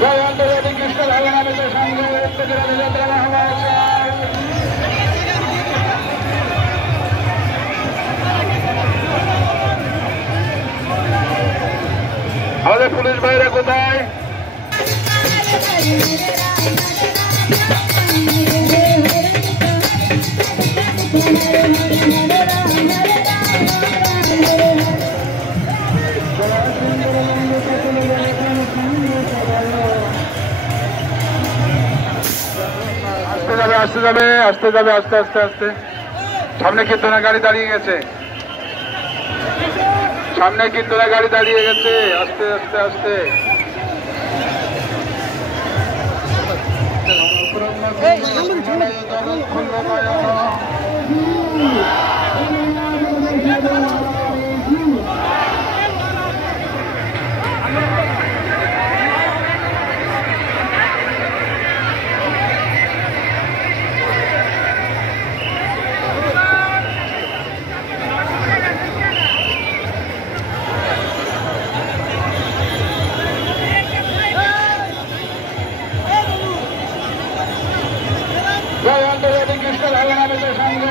জয় আন্তর্জাতিক কৃষ্ণ ভগবানের সঙ্গে আমাদের পুলিশ ভাইরা কোথায়? আসতে যাবে আস্তে আস্তে। সামনে কীর্তনের গাড়ি দাঁড়িয়ে গেছে, আস্তে আস্তে। জয় আন্তর্জাতিক কৃষ্ণ ভগবানের সঙ্গে